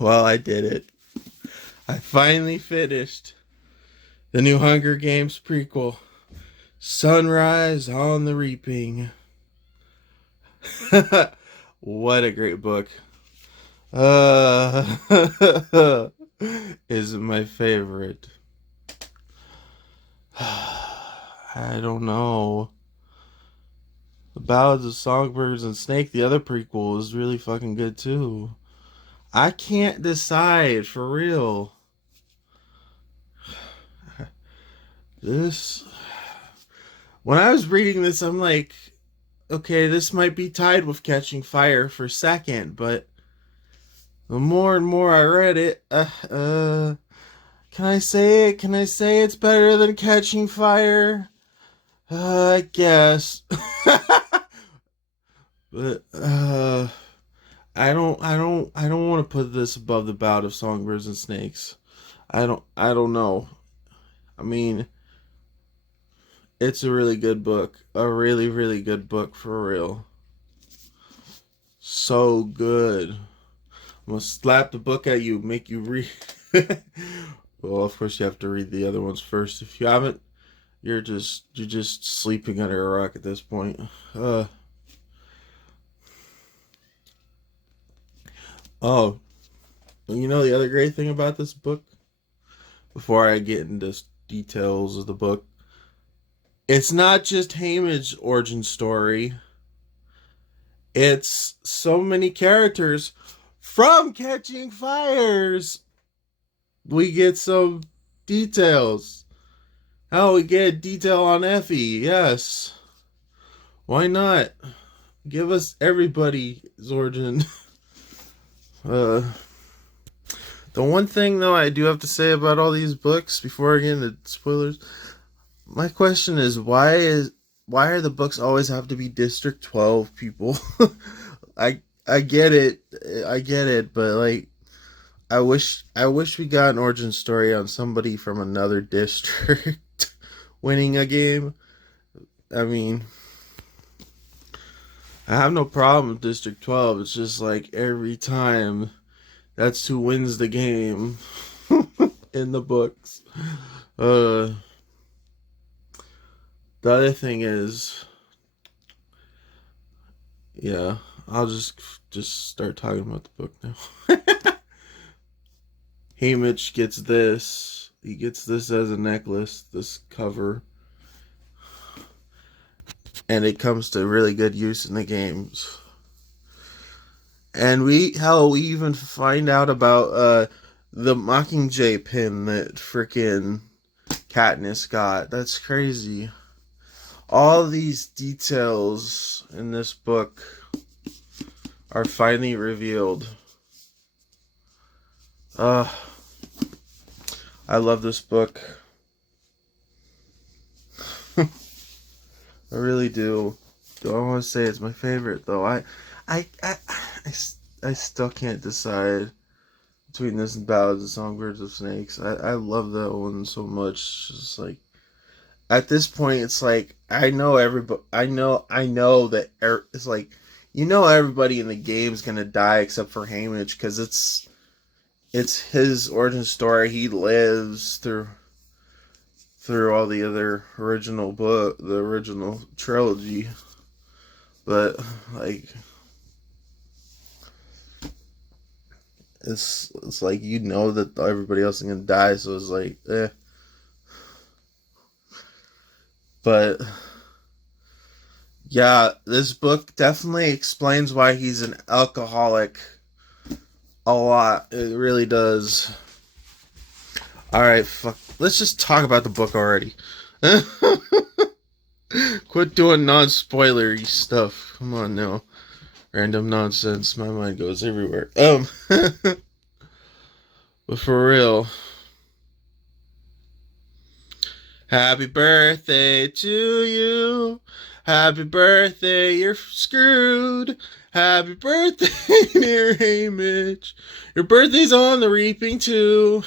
Well, I did it. I finally finished the new Hunger Games prequel, Sunrise on the Reaping. What a great book. Uh, is my favorite. I don't know. The Ballads of Songbirds and Snake, the other prequel, is really fucking good too. I can't decide for real. This When I was reading this, I'm like, okay, this might be tied with Catching Fire for second, but the more and more I read it, can I say it? Can I say it's better than Catching Fire? I guess. But I don't want to put this above the Ballad of Songbirds and Snakes. I don't know. I mean, it's a really good book. A really, really good book for real. So good. I'm gonna slap the book at you, make you read. Well, of course you have to read the other ones first. If you haven't, you're just sleeping under a rock at this point. Oh, you know the other great thing about this book, before I get into details of the book, it's not just Haymitch's origin story. It's so many characters from Catching Fires. We get some details. Oh, we get detail on Effie. Yes. Why not? Give us everybody's origin. Uh, the one thing, though, I do have to say about all these books before I get into spoilers, my question is why are the books always have to be District 12 people? I get it. I get it, but like I wish we got an origin story on somebody from another district winning a game. I mean, I have no problem with District 12. It's just like every time that's who wins the game in the books. Uh the other thing is, yeah, I'll just start talking about the book now. Haymitch gets this. He gets this as a necklace, this cover. And it comes to really good use in the games. And we even find out about the Mockingjay pin that freaking Katniss got. That's crazy. All these details in this book are finally revealed. I love this book. I really do. Don't want to say it's my favorite though. I, I, I still can't decide between this and Ballads of Songbirds of Snakes. I love that one so much. It's like, at this point, it's like I know everybody. I know that it's like, you know, everybody in the game is gonna die except for Haymitch, because it's his origin story. He lives through all the other the original trilogy, but like it's like, you know, that everybody else is gonna die, so it's like But yeah, this book definitely explains why he's an alcoholic a lot. It really does. All right, fuck. Let's just talk about the book already. Quit doing non-spoilery stuff. Come on now. Random nonsense. My mind goes everywhere. But for real. Happy birthday to you. Happy birthday, you're screwed. Happy birthday, dear Haymitch. Your birthday's on the reaping too.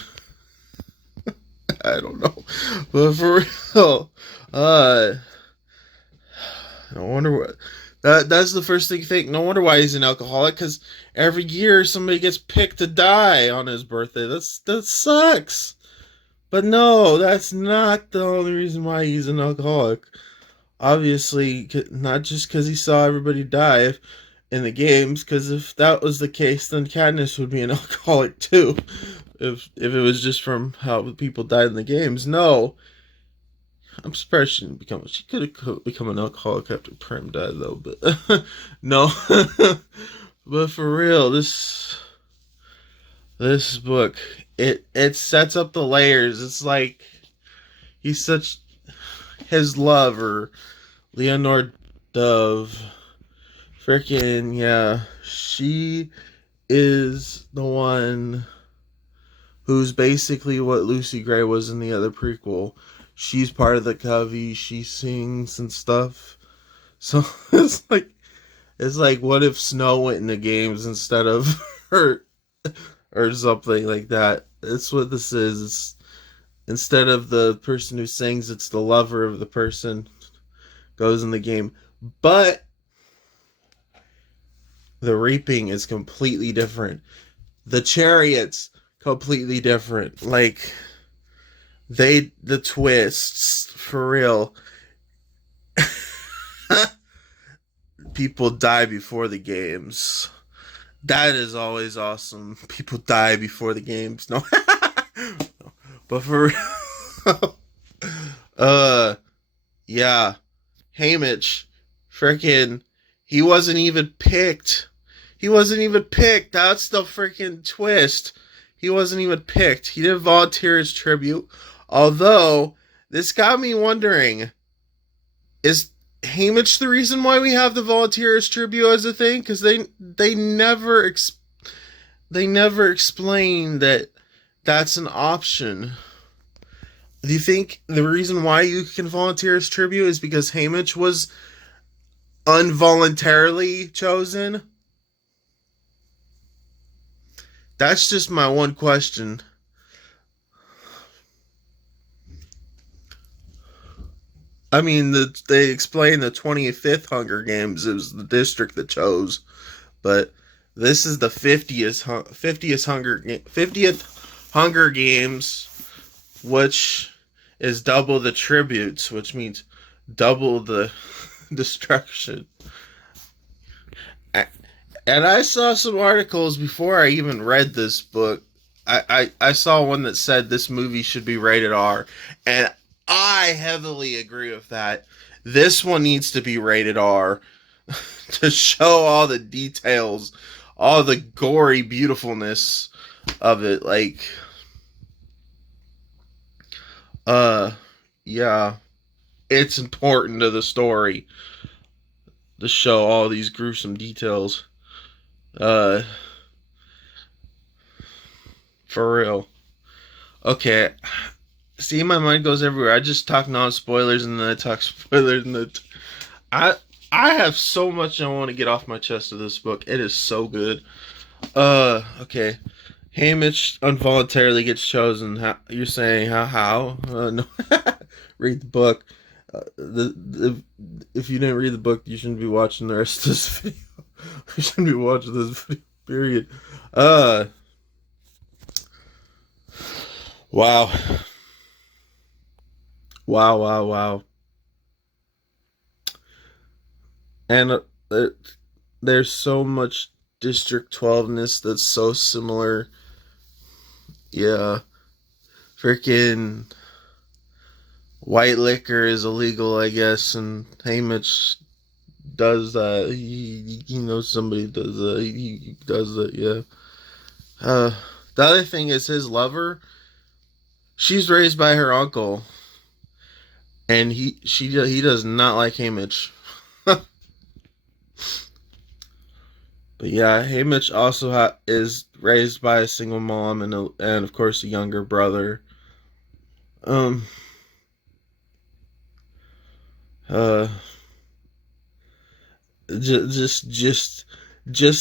I don't know. But for real, I wonder what That's the first thing you think. No wonder why he's an alcoholic, because every year somebody gets picked to die on his birthday. That sucks. But no, that's not the only reason why he's an alcoholic. Obviously, not just because he saw everybody die in the games, because if that was the case, then Katniss would be an alcoholic too. If it was just from how people died in the games. No, I'm surprised she didn't become. She could have become an alcoholic after Prim died, though. But no. But for real, this book, it sets up the layers. It's like he's such his lover, Leonore Dove. Freaking yeah, she is the one who's basically what Lucy Gray was in the other prequel. She's part of the Covey. She sings and stuff. So it's like what if Snow went in the games instead of her or something like that. That's what this is. It's, instead of the person who sings, it's the lover of the person goes in the game. But the reaping is completely different. The chariots completely different. Like the twists for real. People die before the games. That is always awesome. People die before the games. No. But for real. uh yeah. Haymitch. Freaking he wasn't even picked. He wasn't even picked. That's the freaking twist. He wasn't even picked. He didn't volunteer his tribute. Although, this got me wondering, is Haymitch the reason why we have the volunteers tribute as a thing? Because they never explain that that's an option. Do you think the reason why you can volunteer as tribute is because Haymitch was involuntarily chosen? That's just my one question. I mean, they explain the 25th Hunger Games. It was the district that chose, but this is the 50th Hunger Games, which is double the tributes, which means double the destruction. And I saw some articles before I even read this book. I saw one that said this movie should be rated R, and I heavily agree with that. This one needs to be rated R to show all the details, all the gory beautifulness of it. Like, yeah, it's important to the story to show all these gruesome details. Uh, for real. Okay. See, my mind goes everywhere. I just talk non-spoilers and then I talk spoilers and then I I have so much I want to get off my chest of this book. It is so good. Okay. Haymitch involuntarily gets chosen. How, you're saying how? No. Read the book. If you didn't read the book, you shouldn't be watching the rest of this video. You shouldn't be watching this video. Period. Uh, wow. Wow, wow, wow. And there's so much District 12ness that's so similar. Yeah. Freaking white liquor is illegal, I guess, and Haymitch does that. He knows somebody does that. He does that, yeah. The other thing is his lover. She's raised by her uncle, and he does not like Haymitch. But yeah, Haymitch also is raised by a single mom and of course a younger brother. Um. Uh. Just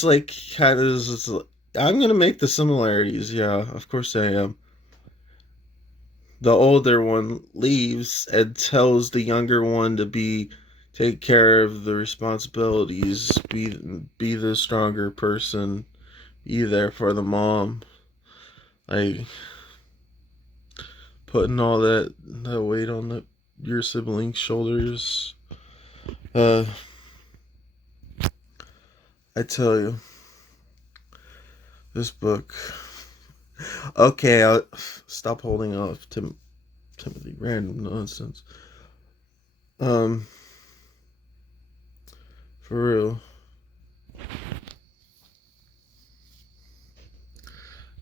like kind of. I'm gonna make the similarities. Yeah, of course I am. The older one leaves and tells the younger one take care of the responsibilities, be the stronger person, be there for the mom. Like putting all that weight on your siblings' shoulders. Uh, I tell you, this book. Okay, I'll stop holding off Timothy. Random nonsense. Um, for real.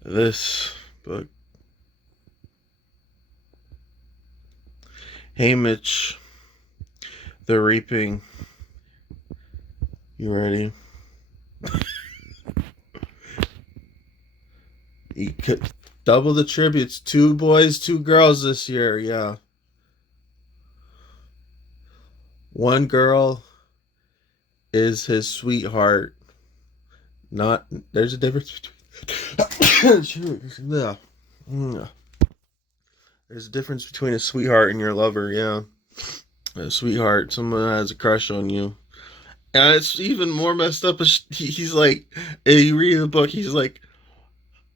This book. Haymitch, The Reaping. You ready? You could double the tributes. 2 boys, 2 girls this year. Yeah. One girl is his sweetheart. Not there's a difference between there's a difference between a sweetheart and your lover. Yeah, a sweetheart, someone that has a crush on you. And it's even more messed up. He's like, you read the book. He's like,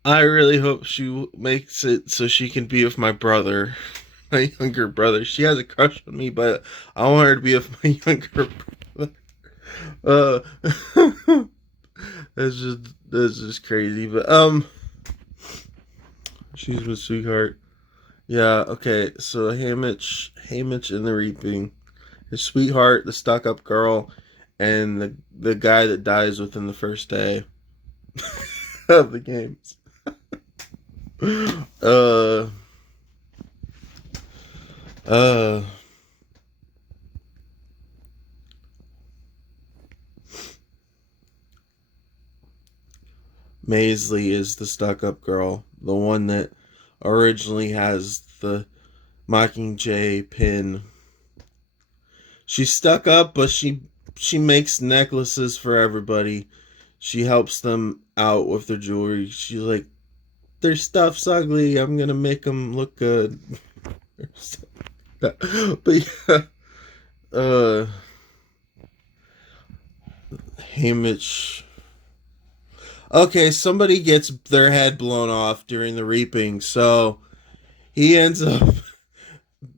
I really hope she makes it so she can be with my brother, my younger brother. She has a crush on me, but I want her to be with my younger brother. Uh, that's just crazy. But she's my sweetheart. Yeah. Okay. So Haymitch in The Reaping, his sweetheart, the stuck-up girl, and the guy that dies within the first day of the games. Uh. Uh. Maisley is the stuck-up girl, the one that originally has the Mockingjay pin. She's stuck up, but she makes necklaces for everybody. She helps them out with their jewelry. She's like, their stuff's ugly. I'm gonna make them look good. But yeah, uh, Haymitch. Okay, somebody gets their head blown off during the reaping, so he ends up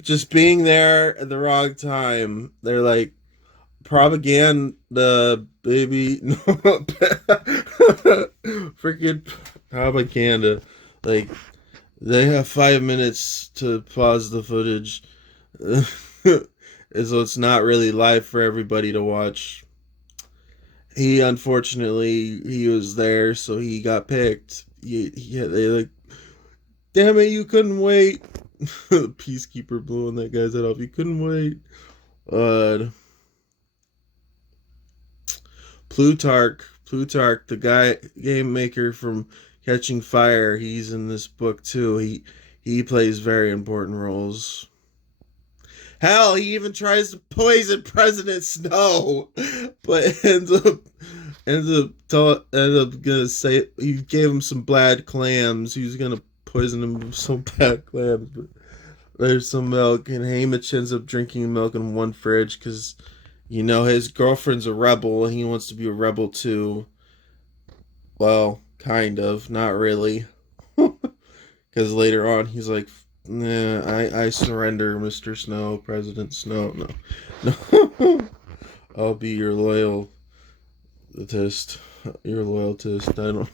just being there at the wrong time. They're like, propaganda, baby. No, freaking propaganda. Like, they have 5 minutes to pause the footage. And so it's not really live for everybody to watch. Unfortunately, he was there, so he got picked. They like, damn it, you couldn't wait. Peacekeeper blowing that guy's head off. You couldn't wait. Plutarch, the guy game maker from Catching Fire, he's in this book too. He plays very important roles. Hell, he even tries to poison President Snow, but ends up gonna say he gave him some bad clams. He was gonna poison him with some bad clams, but there's some milk, and Haymitch ends up drinking milk in one fridge because his girlfriend's a rebel, and he wants to be a rebel too. Well, kind of, not really, because later on he's like, nah, I surrender, Mr. Snow, President Snow. No. I'll be your loyalist. Your loyalist. I don't.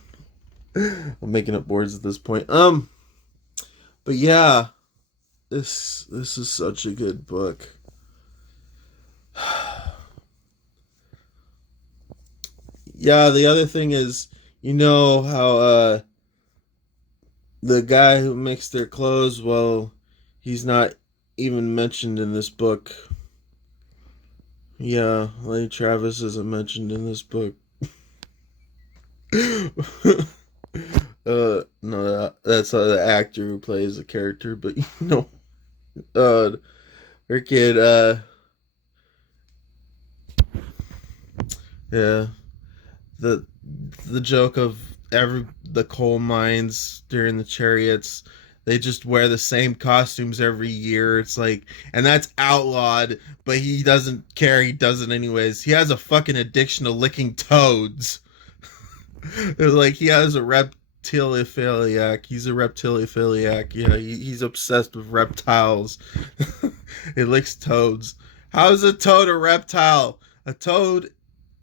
I'm making up words at this point. But yeah, this is such a good book. Yeah, the other thing is, how the guy who makes their clothes, well, he's not even mentioned in this book. Yeah, Lenny Travis isn't mentioned in this book. No, that's the actor who plays the character, but her kid, yeah, the joke of the coal mines during the chariots, They just wear the same costumes every year. It's like, and that's outlawed, but he doesn't care. He does it anyways. He has a fucking addiction to licking toads. It's like he has a reptiliaphiliac. He's a reptiliaphiliac. Yeah, he's obsessed with reptiles. He licks toads. How is a toad a reptile? A toad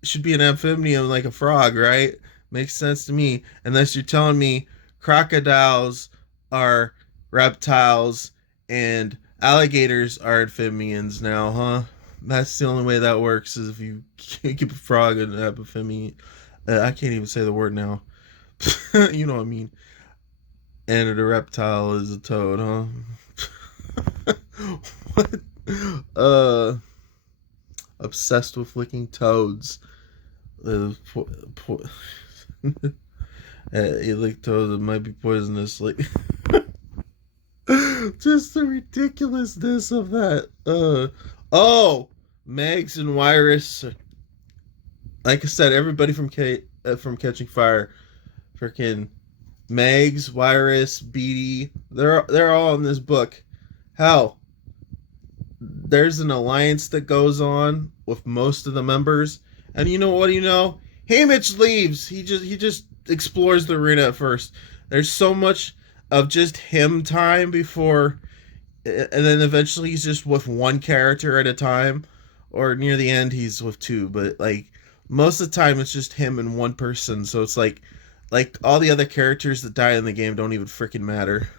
should be an amphibian like a frog, right? Makes sense to me. Unless you're telling me crocodiles are reptiles and alligators are amphibians now, huh? That's the only way that works is if you keep a frog an amphibian. I can't even say the word now. You know what I mean. And a reptile is a toad, huh? What? Uh, Obsessed with licking toads. You lick toads, it might be poisonous. Like, just the ridiculousness of that. Oh, Megs and Wyrus. Like I said, everybody from Catching Fire, freaking Megs, Wyrus, Beatty, they're all in this book. Hell, there's an alliance that goes on with most of the members, and you know what? You know, Haymitch leaves. He just explores the arena at first. There's so much of just him time before, and then eventually he's just with one character at a time, or near the end he's with two. But like most of the time it's just him and one person. So it's like all the other characters that die in the game don't even freaking matter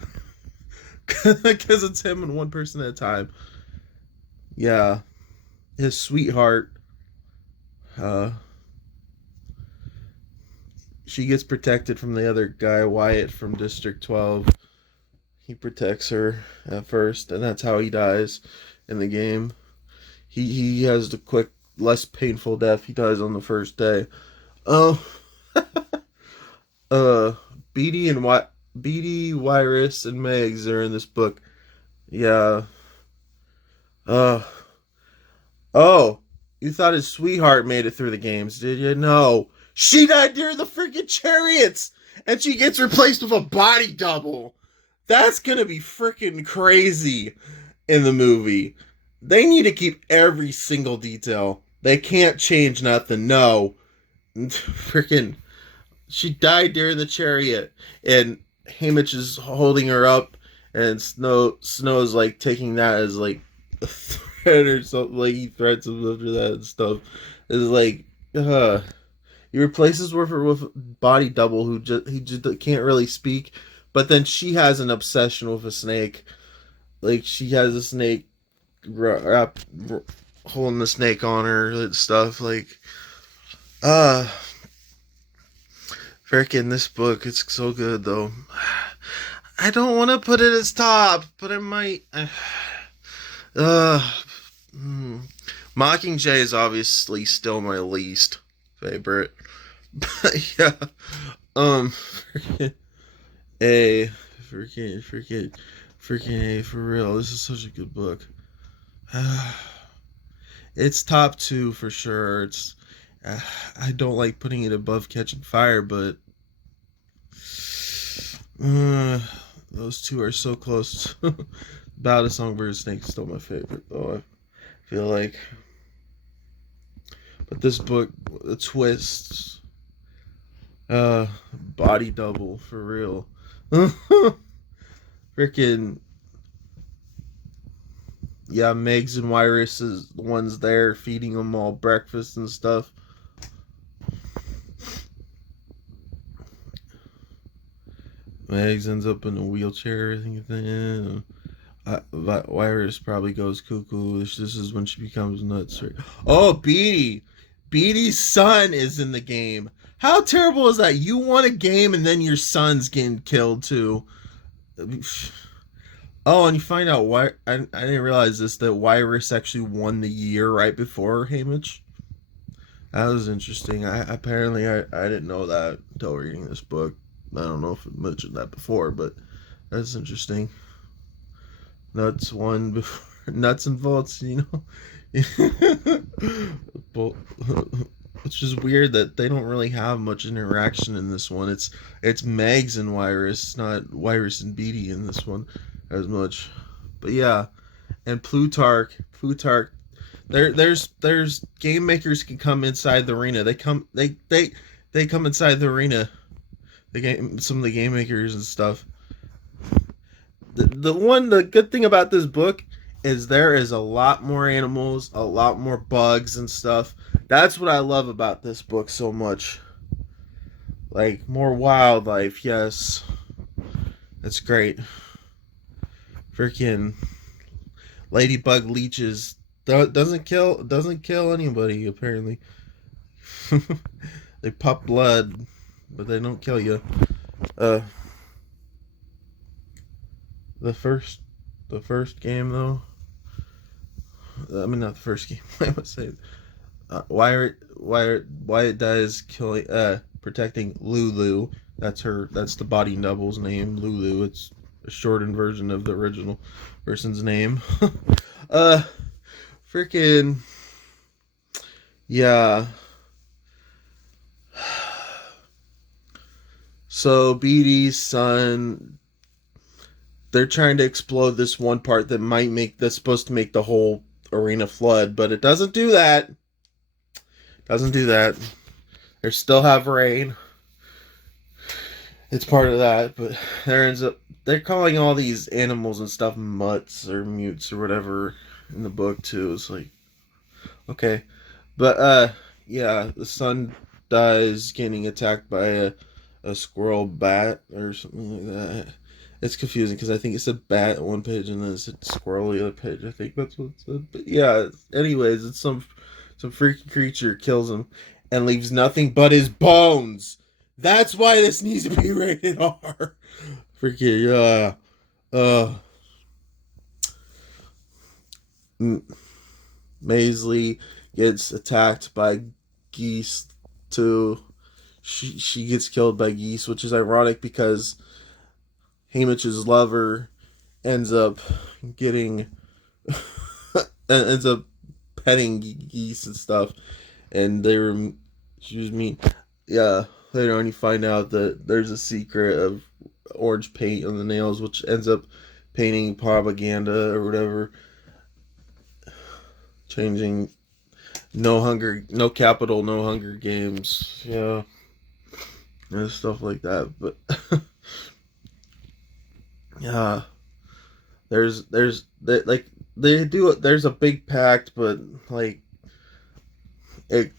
because it's him and one person at a time. Yeah, his sweetheart. Uh, she gets protected from the other guy, Wyatt from District 12. He protects her at first, and that's how he dies in the game. He has the quick, less painful death. He dies on the first day. Oh, uh, Beatty and Beatty, Wyrus, and Megs are in this book. Yeah. Uh, oh, you thought his sweetheart made it through the games, did you? No. She died during the freaking chariots, and she gets replaced with a body double. That's gonna be freaking crazy in the movie. They need to keep every single detail. They can't change nothing. No. Freaking, she died during the chariot, and Haymitch is holding her up, and Snow's like taking that as like a threat or something. Like he threats him after that and stuff. It's like, he replaces her with body double who just can't really speak, but then she has an obsession with a snake. Like she has a snake holding the snake on her and stuff. Like, uh, freaking this book, it's so good though. I don't want to put it as top, but I might. Uh, Mockingjay is obviously still my least favorite, but yeah, freaking A, freaking A for real. This is such a good book. It's top two for sure. It's I don't like putting it above Catching Fire, but those two are so close. Ballad of Songbird Snake is still my favorite, though. I feel like, but this book, the twists, body double for real. Freaking yeah, Megs and Wyrus is the ones there feeding them all breakfast and stuff. Megs ends up in a wheelchair, I think, at the end. Wyrus probably goes cuckoo. This is when she becomes nuts. Right? Oh, Beatty! Beatty's son is in the game. How terrible is that? You won a game and then your son's getting killed too. Oh, and you find out why I didn't realize this, that Wyrus actually won the year right before Haymitch. That was interesting. I didn't know that until reading this book. I don't know if it mentioned that before, but that's interesting. Nuts won before nuts and bolts, you know. which is weird that they don't really have much interaction in this one. It's Megs and Wirus, not Wirus and Beatty in this one as much. But yeah, and Plutarch. There's game makers can come inside the arena. They come inside the arena. The game, some of the game makers and stuff. The good thing about this book is there is a lot more animals, a lot more bugs and stuff. That's what I love about this book so much. Like more wildlife, yes. That's great. Freaking ladybug leeches doesn't kill anybody apparently. They pop blood, but they don't kill you. Uh, the first game though. I mean, not the first game. I would say Wyatt dies killing protecting Lulu. That's the body double's name, Lulu. It's a shortened version of the original person's name. uh Freaking yeah. So Beatty's son, they're trying to explode this one part that's supposed to make the whole arena flood, but it doesn't do that. Doesn't do that. They still have rain. It's part of that, but they're calling all these animals and stuff mutts or mutes or whatever in the book too. It's like okay. But yeah, the son dies getting attacked by a squirrel bat or something like that. It's confusing because I think it said bat on one page and then it said squirrel the other page. I think that's what it said. But yeah, anyways, it's some freaky creature kills him and leaves nothing but his bones. That's why this needs to be rated R. Freaking Maisley gets attacked by geese too. She gets killed by geese, which is ironic because Haymitch's lover ends up getting ends up petting geese and stuff, and she was mean. Yeah, later on you find out that there's a secret of orange paint on the nails, which ends up painting propaganda or whatever, changing no capital, no Hunger Games. Yeah, and stuff like that. But yeah, like they do. There's a big pact, but like it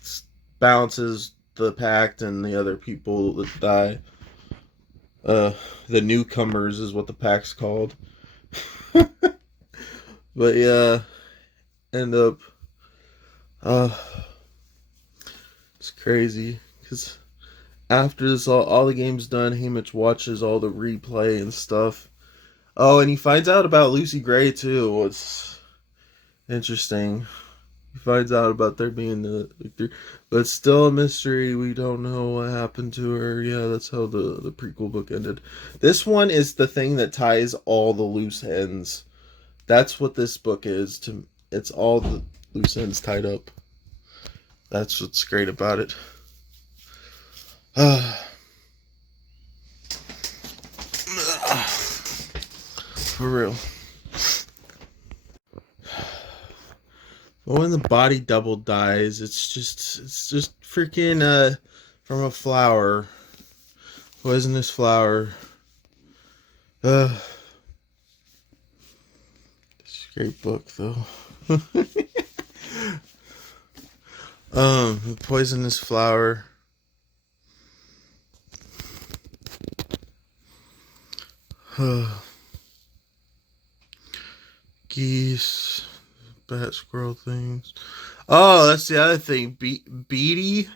balances the pact and the other people that die. The newcomers is what the pact's called. But yeah, end up it's crazy because after this all the game's done, Haymitch watches all the replay and stuff. Oh, and he finds out about Lucy Gray too. It's interesting. He finds out about there being the victory, but it's still a mystery. We don't know what happened to her. Yeah, that's how the prequel book ended. This one is the thing that ties all the loose ends. That's what this book is. It's all the loose ends tied up. That's what's great about it. For real. But when the body double dies, it's just freaking from a flower. Poisonous flower. It's a great book though. Poisonous flower. Geese, bat, squirrel things. Oh, that's the other thing. Beatty.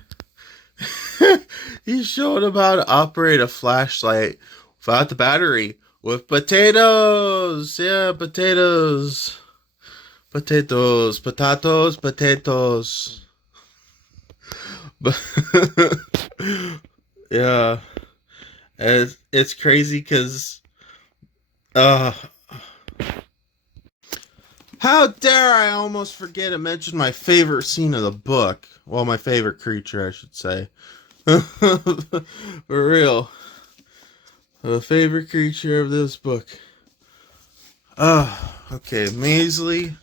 He's showing him how to operate a flashlight without the battery with potatoes. Yeah, potatoes. Potatoes. But yeah, it's crazy because How dare I almost forget to mention my favorite scene of the book. Well, my favorite creature, I should say. For real. The favorite creature of this book. Okay, Maisley.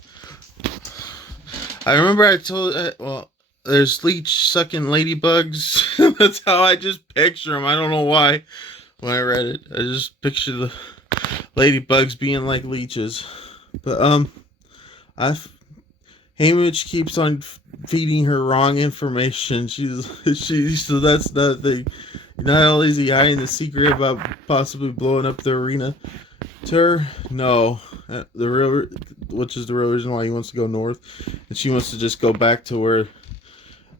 I remember I told, there's leech sucking ladybugs. That's how I just picture them. I don't know why. When I read it, I just picture the ladybugs being like leeches. But, I've Haymitch keeps on feeding her wrong information. So that's the thing. Not only is he hiding the secret about possibly blowing up the arena tour, no, the real, which is the real reason why he wants to go north, and she wants to just go back to where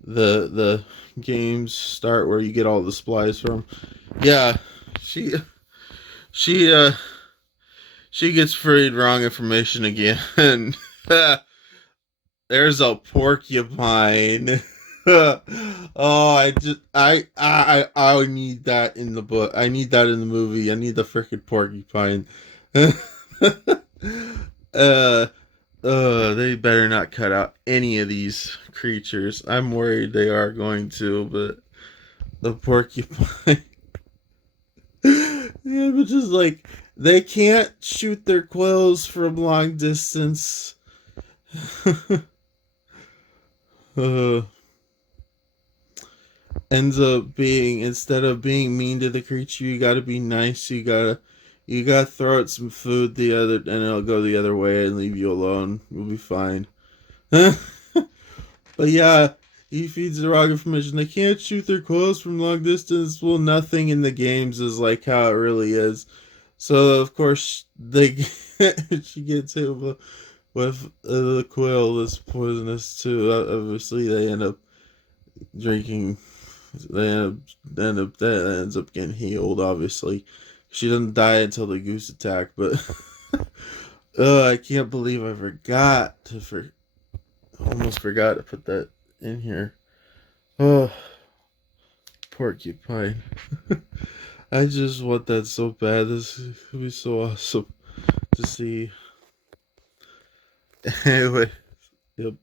the games start, where you get all the supplies from. Yeah, she she gets fed wrong information again. There's a porcupine. Oh, I need that in the book. I need that in the movie. I need the freaking porcupine. uh, they better not cut out any of these creatures. I'm worried they are going to, but the porcupine. Yeah, but just like they can't shoot their quills from long distance. uh, Ends up being, instead of being mean to the creature, you gotta be nice. You gotta throw it some food the other, and it'll go the other way and leave you alone. You'll be fine. But yeah, he feeds the wrong information. They can't shoot their quills from long distance. Well, nothing in the games is like how it really is. So of course they she gets hit with the quill that's poisonous too. Obviously, they end up drinking. That ends up getting healed. Obviously, she doesn't die until the goose attack. But I can't believe I forgot to almost forgot to put that in here. Oh, porcupine. I just want that so bad. This would be so awesome to see. Anyway, yep.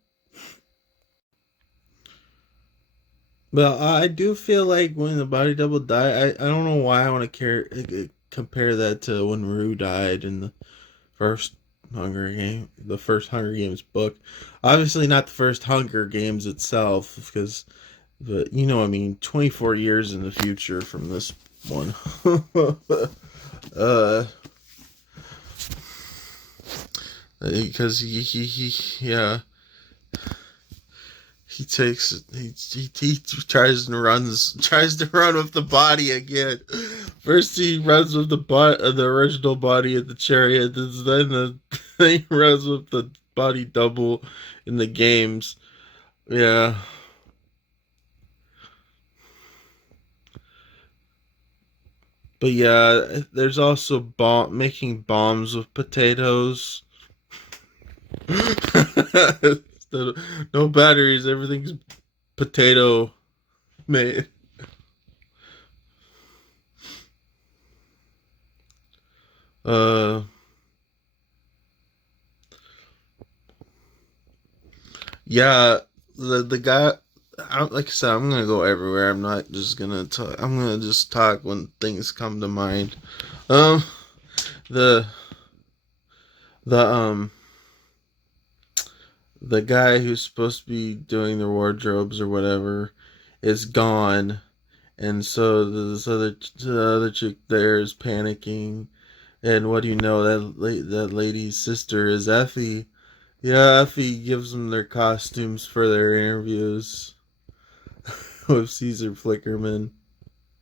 But I do feel like when the body double died, I don't know why I want to compare that to when Rue died in the first the first Hunger Games book. Obviously, not the first Hunger Games itself, but you know, I mean, 24 years in the future from this one. uh, because yeah, he tries to run with the body again. First he runs with the original body of the chariot, then he runs with the body double in the games. Yeah. But yeah, there's also making bombs with potatoes. No batteries, everything's potato made. Uh, yeah, the guy. Like I said, I'm gonna go everywhere. I'm not just gonna talk. I'm gonna just talk when things come to mind. Um, the the the guy who's supposed to be doing their wardrobes or whatever is gone, and so the other chick there is panicking. And what do you know? That lady's sister is Effie. Yeah, Effie gives them their costumes for their interviews with Caesar Flickerman.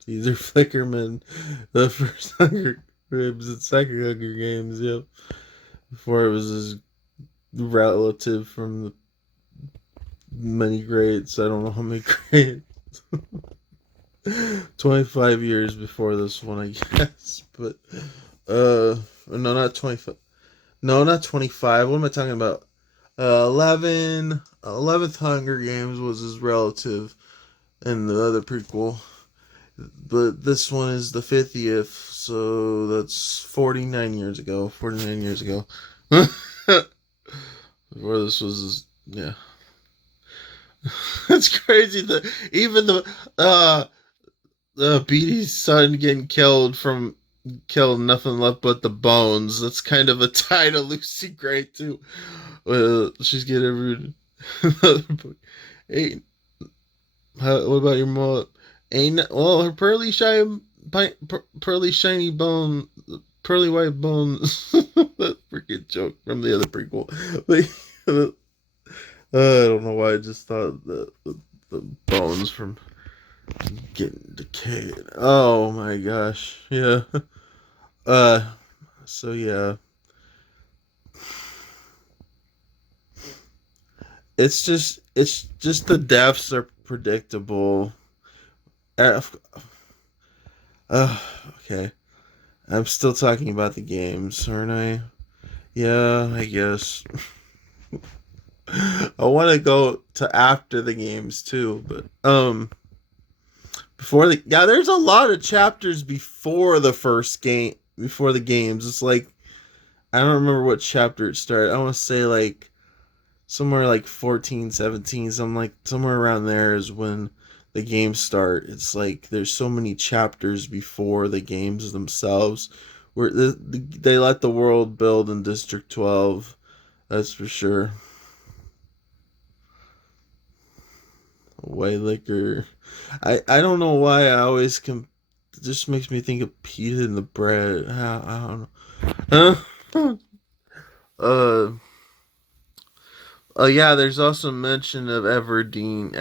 Caesar Flickerman, the first Hunger Games and second Hunger Games. Yep, before it was his relative from the many grades. I don't know how many grades. 25 years before this one, I guess. But no, not 25. No, not 25. What am I talking about? 11th Hunger Games was his relative in the other prequel. But this one is the 50th, so that's 49 years ago. 49 years ago. Before this was, yeah. It's crazy that even the Beatty's son getting killed, nothing left but the bones. That's kind of a tie to Lucy Gray too. She's getting rude. Hey, what about your mom? Ain't well, her pearly shiny bone, pearly white bones. That freaking joke from the other prequel. But, I don't know why I just thought the bones from getting decayed. Oh my gosh, yeah. Uh, so yeah, it's just the deaths are predictable. Uh, uh, okay, I'm still talking about the games, aren't I? Yeah, I guess. I want to go to after the games too, but before the yeah, there's a lot of chapters before the first game, before the games. It's like I don't remember what chapter it started. I want to say like somewhere like 14, 17, something like somewhere around there is when the games start. It's like there's so many chapters before the games themselves where they let the world build in District 12. That's for sure. White liquor. I don't know why I always it just makes me think of pita in the bread. I don't know. Huh? uh yeah, there's also mention of Everdeen.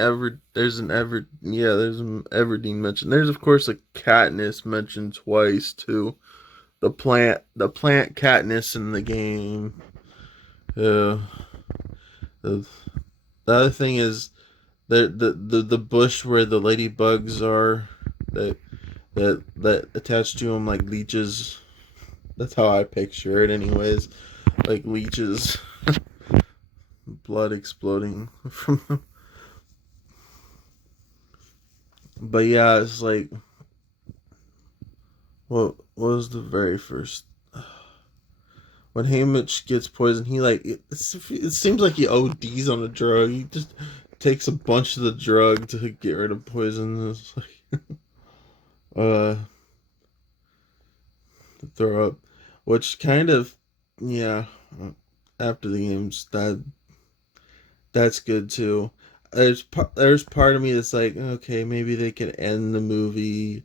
There's an Everdeen mention. There's of course a Katniss mentioned twice too. The plant Katniss in the game. Uh, the, the other thing is the bush where the ladybugs are that that attached to them like leeches. That's how I picture it, anyways. Like leeches, blood exploding from them. But yeah, it's like what was the very first when Haymitch gets poisoned? He like it seems like he ODs on a drug. He just takes a bunch of the drug to get rid of poison. It's like uh throw up, which kind of yeah. After the games, that's good too. There's part of me that's like, okay, maybe they could end the movie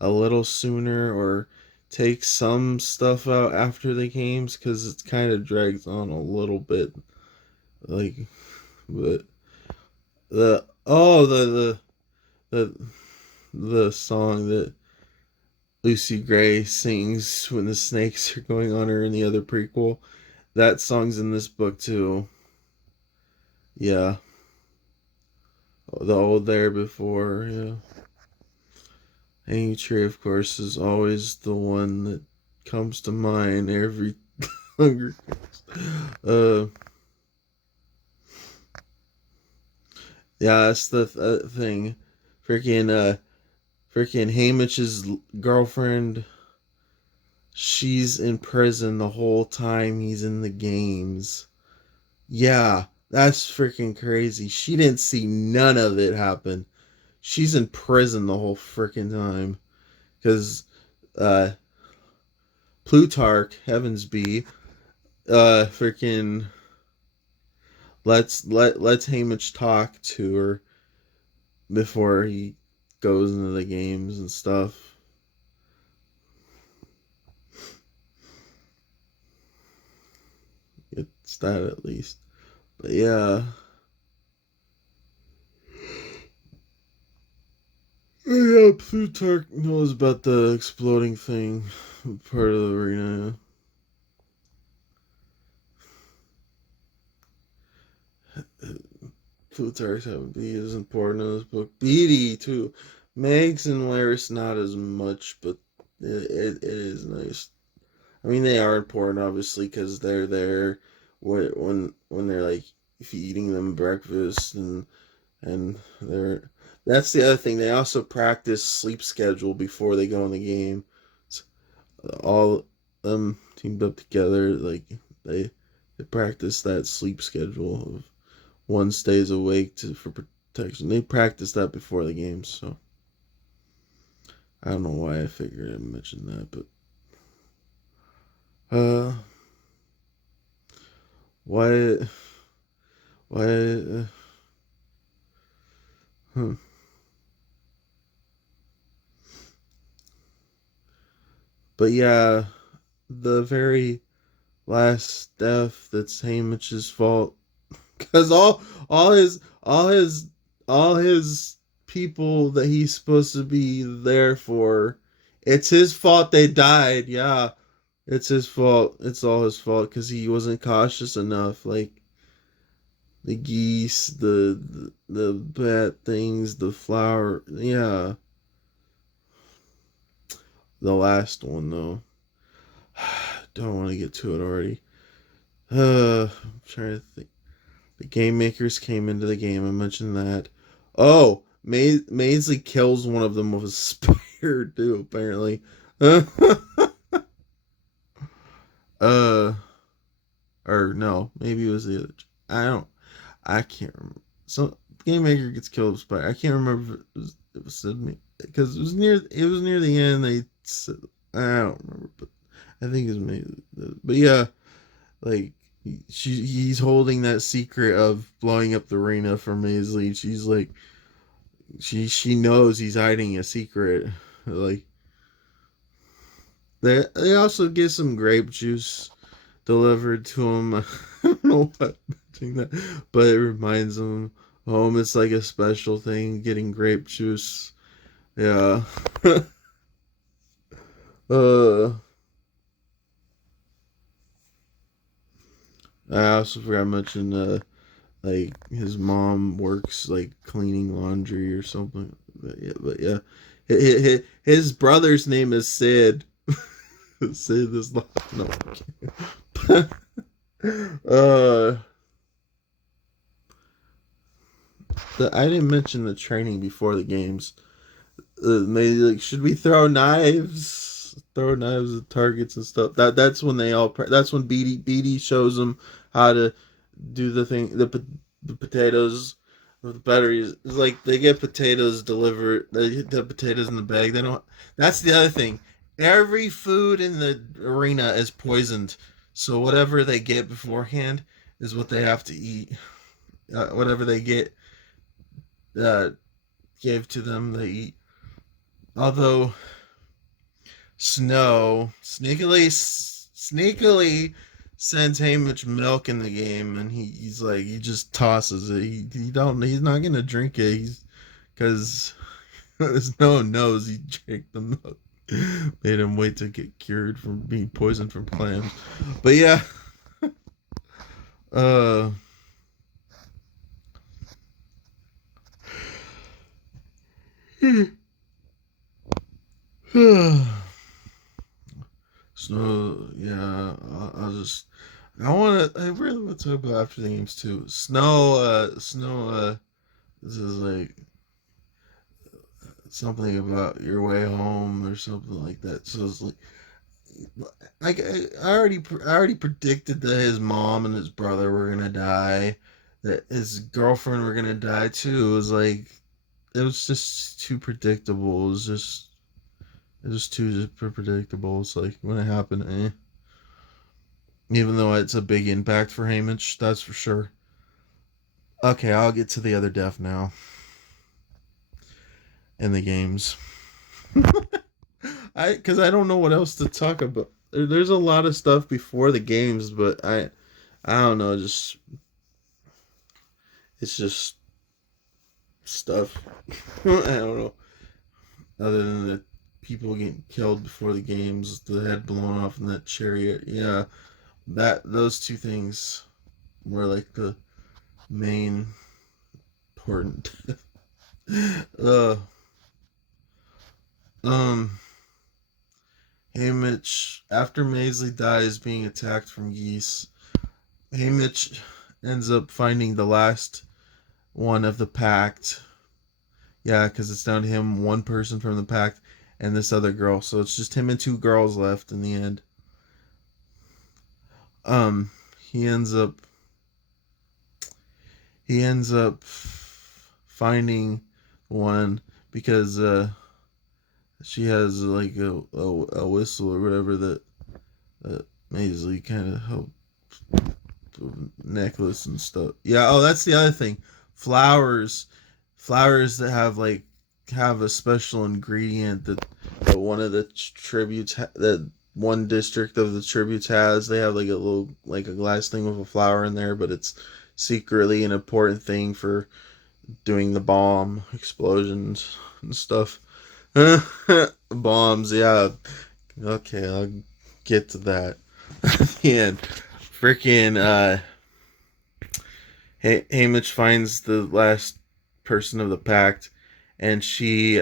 a little sooner or take some stuff out after the games because it's kind of drags on a little bit. Like, but the the song that Lucy Gray sings when the snakes are going on her in the other prequel, that song's in this book too. Yeah, the old there before. Yeah. Hanging Tree, of course, is always the one that comes to mind every Hunger Games. Yeah, that's the thing. Freaking, freaking Haymitch's girlfriend. She's in prison the whole time he's in the games. Yeah, that's freaking crazy. She didn't see none of it happen. She's in prison the whole freaking time because uh Plutarch, Heavens be, freaking lets Haymitch talk to her before he goes into the games and stuff. It's that at least. But yeah. Yeah, Plutarch knows about the exploding thing part of the arena. Plutarch would be as important in this book. Beatty too. Megs and Laris not as much, but it is nice. I mean, they are important, obviously, because they're there when they're like feeding them breakfast and they're. That's the other thing. They also practice sleep schedule before they go in the game. So all them teamed up together, like they They practice that sleep schedule of one stays awake for protection. They practice that before the games, so I don't know why I figured I'd mention that, but uh, why, why, huh. But yeah, the very last death that's Haymitch's fault because all his people that he's supposed to be there for, it's his fault they died. Yeah, it's his fault. It's all his fault because he wasn't cautious enough. Like the geese, the bad things, the flower. Yeah, the last one though. Don't want to get to it already. I'm trying to think. The game makers came into the game. I mentioned that. Oh, Maisley kills one of them with a spear too. Apparently, uh, or no, maybe it was the other. I don't. I can't remember. So game maker gets killed with a spear. I can't remember if it was me because it was near. It was near the end. They said, I don't remember, but I think it was me. But yeah, like he's holding that secret of blowing up the arena for Maisley. She's like she knows he's hiding a secret. Like they also get some grape juice delivered to him. I don't know what doing that, but it reminds him home. It's like a special thing getting grape juice. Yeah. uh, I also forgot to mention like his mom works like cleaning laundry or something. But yeah, his brother's name is Sid. Sid is not no. uh, I didn't mention the training before the games. Maybe like should we throw knives? Throw knives at targets and stuff. That's when they all. That's when BD shows them how to do the thing. The potatoes with the batteries. It's like they get potatoes delivered. They get the potatoes in the bag. They don't. That's the other thing. Every food in the arena is poisoned. So whatever they get beforehand is what they have to eat. Whatever they get uh, gave to them, they eat. Although Snow sneakily sends Haymitch milk in the game, and he's like he just tosses it. He's not gonna drink it. He's because Snow knows he drank the milk. Made him wait to get cured from being poisoned from clams. But yeah, uh, Snow. Yeah, I'll just. I really want to talk about after the games too. Snow. This is like something about your way home or something like that. So it's like I already predicted that his mom and his brother were gonna die, that his girlfriend were gonna die too. It was like it was just too predictable. It was too predictable. It's like when it happened, Even though it's a big impact for Haymitch, that's for sure. Okay, I'll get to the other death now in the games. I don't know what else to talk about. There's a lot of stuff before the games, but I don't know. Just it's just stuff. I don't know. Other than the people getting killed before the games, the head blown off in that chariot. Yeah, that those two things were like the main important. uh, um, Haymitch after Maisley dies being attacked from geese. Haymitch ends up finding the last one of the pact. Yeah, because it's down to him, one person from the pact, and this other girl. So it's just him and two girls left in the end. Um, he ends up he ends up finding one because she has like a whistle or whatever that Maisie kind of helped necklace and stuff. Yeah. Oh, that's the other thing. Flowers, flowers that have a special ingredient that one of the tributes that one district of the tributes has. They have like a little like a glass thing with a flower in there, but it's secretly an important thing for doing the bomb explosions and stuff. Bombs, yeah. Okay, I'll get to that. And freaking Haymitch finds the last person of the pact, and she's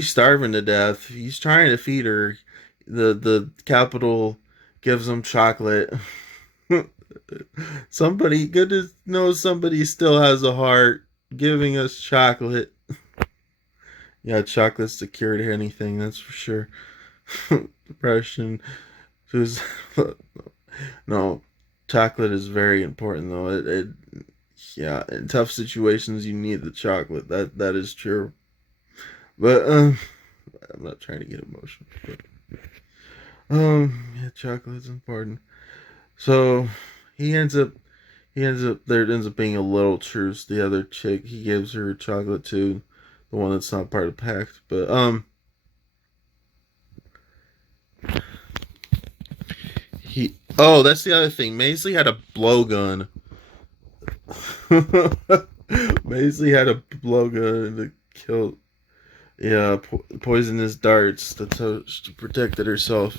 starving to death. He's trying to feed her. The capital gives him chocolate. Somebody good to know somebody still has a heart giving us chocolate. Yeah, chocolate's the cure to anything, that's for sure. Depression. Who's no, chocolate is very important though. It yeah, in tough situations you need the chocolate. That is true. But I'm not trying to get emotional. But, yeah, chocolate's important. So he ends up there ends up being a little truce. The other chick he gives her chocolate to, the one that's not part of the pact. But he that's the other thing. Maisie had a blowgun. Maisie had a blowgun that killed. Yeah, poisonous darts. That's how she protected herself.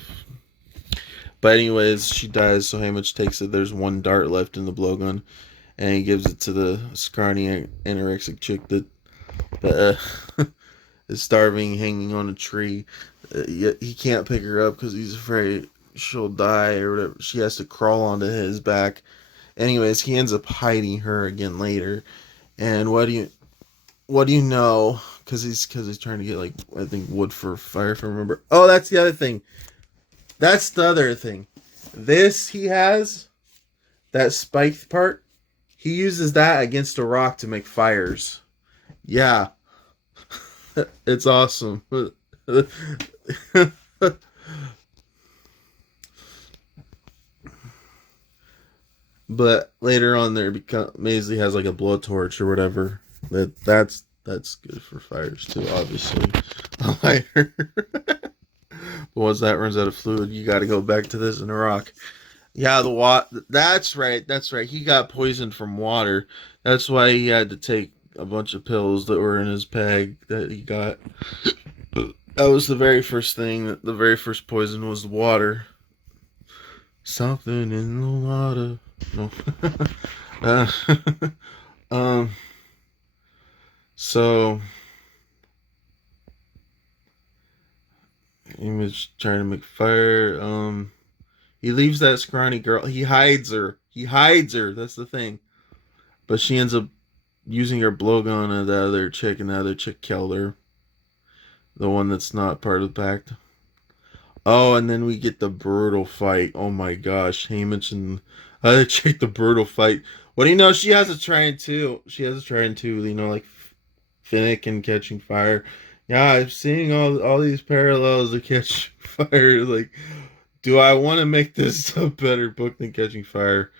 But anyways, she dies. So Haymitch takes it. There's one dart left in the blowgun, and he gives it to the scrawny anorexic chick that is starving, hanging on a tree. Yet he can't pick her up because he's afraid she'll die or whatever. She has to crawl onto his back. Anyways, he ends up hiding her again later. And what do you know? Because he's trying to get like I think wood for fire. If I remember. Oh, that's the other thing. That's the other thing. This he has that spiked part. He uses that against a rock to make fires. Yeah, it's awesome. But later on, there become Maisie has like a blowtorch or whatever. That's good for fires too, obviously. A lighter. But once that runs out of fluid, you got to go back to this in a rock. Yeah, the water. That's right. That's right. He got poisoned from water. That's why he had to take a bunch of pills that were in his bag that he got. That was the very first thing. The very first poison was the water. Something in the water. No. uh, um. So, Image trying to make fire. He leaves that scrawny girl. He hides her. He hides her. That's the thing. But she ends up using her blowgun at the other chick, and the other chick killed her. The one that's not part of the pact. Oh, and then we get the brutal fight. Oh my gosh, Haymitch and the other chick, the brutal fight. What do you know? She has a trying too. She has a trying too. You know, like Finnick and Catching Fire. Yeah, I'm seeing all these parallels to Catching Fire. Like, do I want to make this a better book than Catching Fire?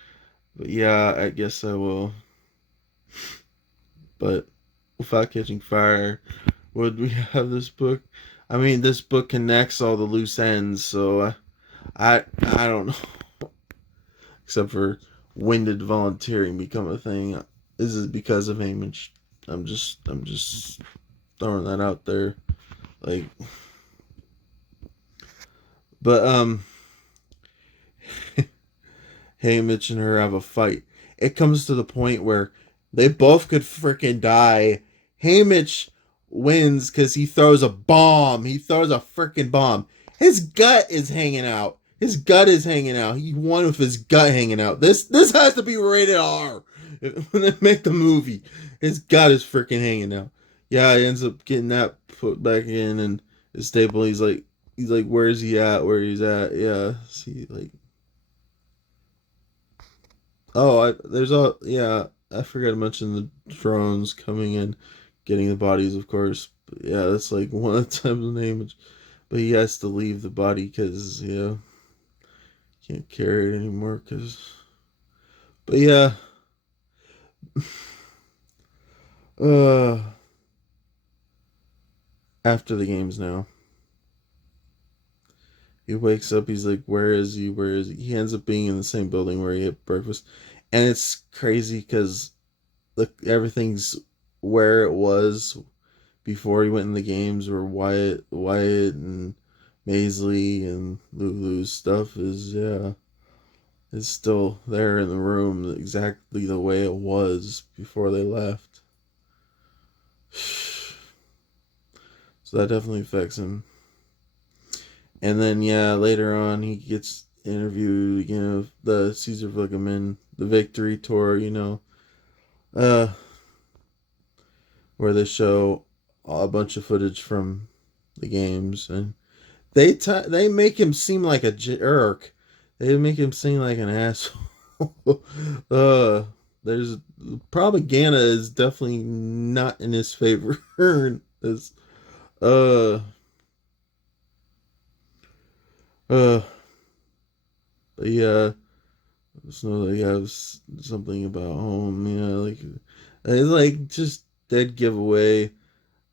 But yeah, I guess I will. But without Catching Fire, would we have this book? I mean, this book connects all the loose ends, so I don't know. Except for when did volunteering become a thing? Is it because of Haymitch? I'm just throwing that out there. Like, but Haymitch and her have a fight. It comes to the point where they both could freaking die. Haymitch wins because he throws a bomb. He throws a freaking bomb. His gut is hanging out. His gut is hanging out. He won with his gut hanging out. This has to be rated R when they make the movie. His gut is freaking hanging out. Yeah, he ends up getting that put back in and is stable. He's like, where's he at? Where he's at? Yeah, see, like Oh, there's a yeah. I forgot to mention the drones coming in, getting the bodies, of course. But yeah, that's like one of the times the name. But he has to leave the body because yeah, can't carry it anymore. Cause, but yeah, uh, after the games now, he wakes up. He's like, "Where is he? Where is he?" He ends up being in the same building where he had breakfast, and it's crazy because like everything's where it was before he went in the games, where Wyatt and Maisley and Lulu's stuff is yeah, is still there in the room exactly the way it was before they left. So that definitely affects him. And then yeah, later on he gets interviewed, the Caesar Vligaman, the Victory Tour, uh, where they show a bunch of footage from the games, and they make him seem like a jerk. They make him seem like an asshole. uh, there's propaganda is definitely not in his favor. It's, uh, uh, but yeah, so they have something about home. Yeah, like it's like just dead giveaway.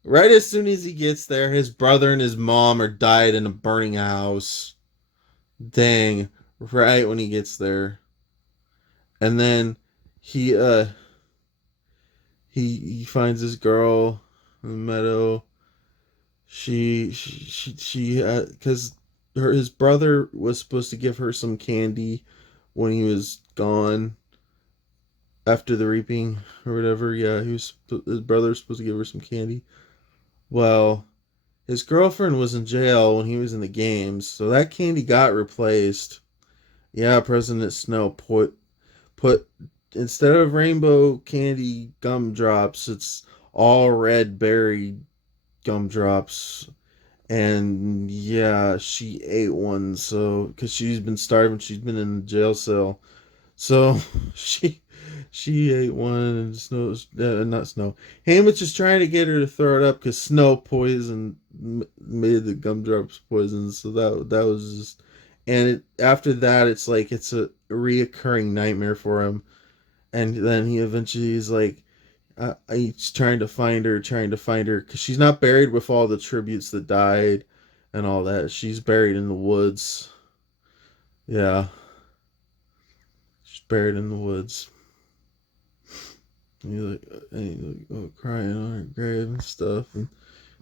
Right as soon as he gets there, his brother and his mom are died in a burning house. Dang, right when he gets there. And then he he finds this girl in the meadow. She because her his brother was supposed to give her some candy when he was gone after the reaping or whatever. Yeah, his brother was supposed to give her some candy. Well, his girlfriend was in jail when he was in the games, so that candy got replaced. Yeah, President Snow put instead of rainbow candy gumdrops, it's all red berry gumdrops. And yeah, she ate one, so because she's been starving, she's been in the jail cell. So she she ate one, and Snow, not Snow. Haymitch is trying to get her to throw it up because Snow made the gumdrops poison. So that was just, and after that, it's like it's a reoccurring nightmare for him. And then he eventually is like, he's trying to find her because she's not buried with all the tributes that died and all that. She's buried in the woods. Yeah, she's buried in the woods. And he's like crying on her grave and stuff, and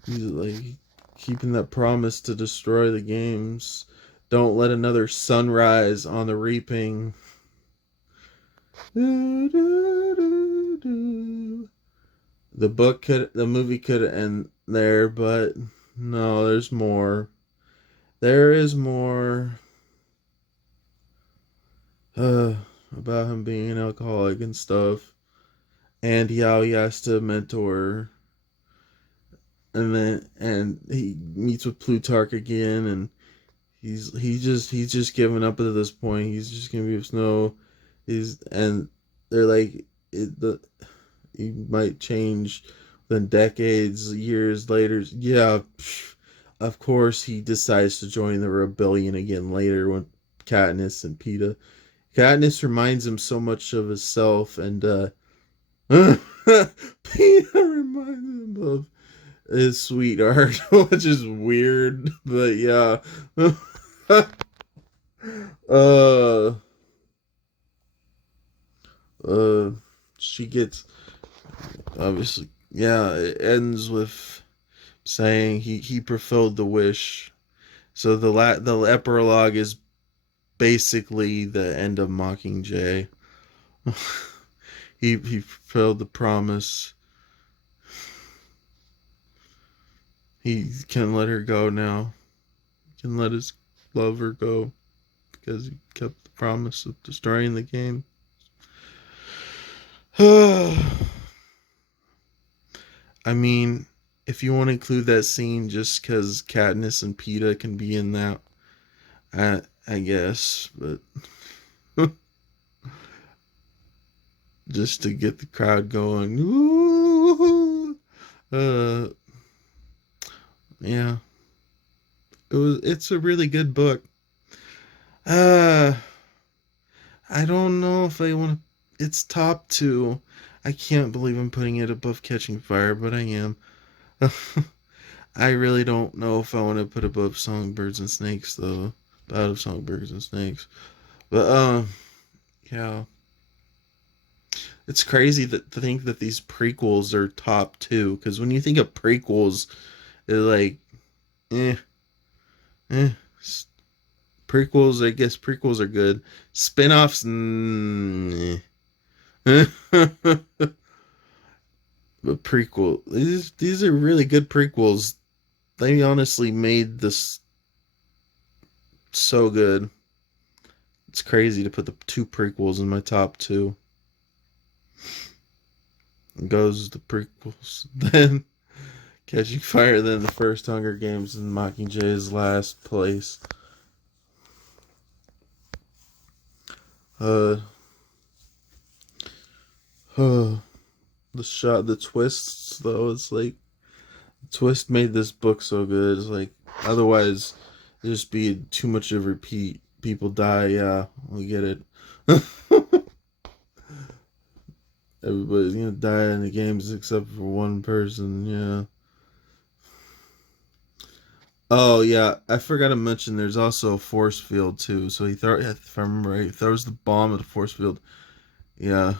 he's like keeping that promise to destroy the games. Don't let another sunrise on the reaping. The movie could end there, but no, there's more. There is more uh, about him being an alcoholic and stuff, and how he has to mentor, and he meets with Plutarch again, and he's just given up at this point. He's just gonna be with Snow. He's and they're like he might change then decades, years later. Yeah, of course he decides to join the rebellion again later when Katniss and Peeta. Katniss reminds him so much of himself, and Peeta reminds him of his sweetheart, which is weird, but yeah. uh, uh, she gets obviously, yeah. It ends with saying he fulfilled the wish. So the epilogue is basically the end of Mockingjay. He fulfilled the promise. He can let her go now. He can let his lover go because he kept the promise of destroying the game. I mean, if you want to include that scene just because Katniss and Peeta can be in that, I guess. But just to get the crowd going. Ooh, yeah, it's a really good book. Uh, I don't know if I want to. It's top two. I can't believe I'm putting it above Catching Fire, but I am. I really don't know if I want to put above Songbirds and Snakes though. Out of Songbirds and Snakes, but yeah, it's crazy that to think that these prequels are top two. Because when you think of prequels, it's like, eh, eh. Prequels, I guess prequels are good. Spin-offs, but prequel, these are really good prequels. They honestly made this so good. It's crazy to put the two prequels in my top two. It goes the prequels, then Catching Fire, then the first Hunger Games, and Mockingjay's last place. Uh, uh the twists though, it's like twist made this book so good. It's like otherwise it'd just be too much of a repeat. People die, yeah, we get it. Everybody's gonna die in the games except for one person, yeah. Oh yeah, I forgot to mention there's also a force field too. So if I remember right, he throws the bomb at the force field. Yeah,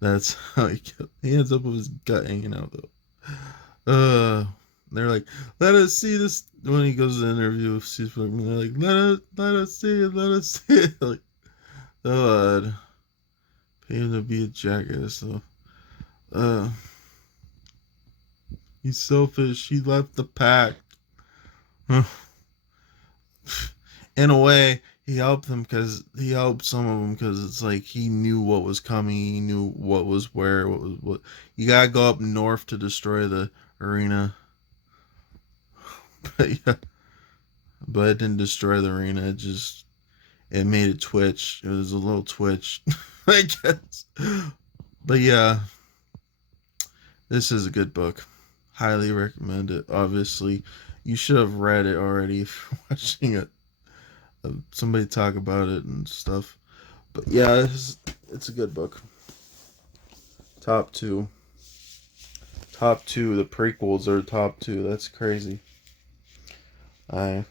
that's how he ends up with his gut hanging out though. Uh, they're like, let us see this when he goes to the interview with Steve. They're like, let us see it, let us see it. Like, oh, I'd pay him to be a jackass. So, uh, he's selfish. He left the pack. In a way, he helped them because he helped some of them because it's like he knew what was coming. He knew what was where. What was what. You gotta go up north to destroy the arena. But yeah, but it didn't destroy the arena. It made it twitch. It was a little twitch, I guess. But yeah, this is a good book. Highly recommend it. Obviously, you should have read it already if you're watching it. Somebody talk about it and stuff. But yeah, it's a good book. Top two. Top two. The prequels are top two. That's crazy. I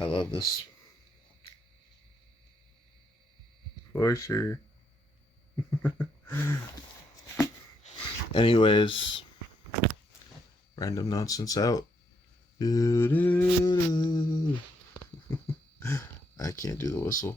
I love this for sure. Anyways, random nonsense out. I can't do the whistle.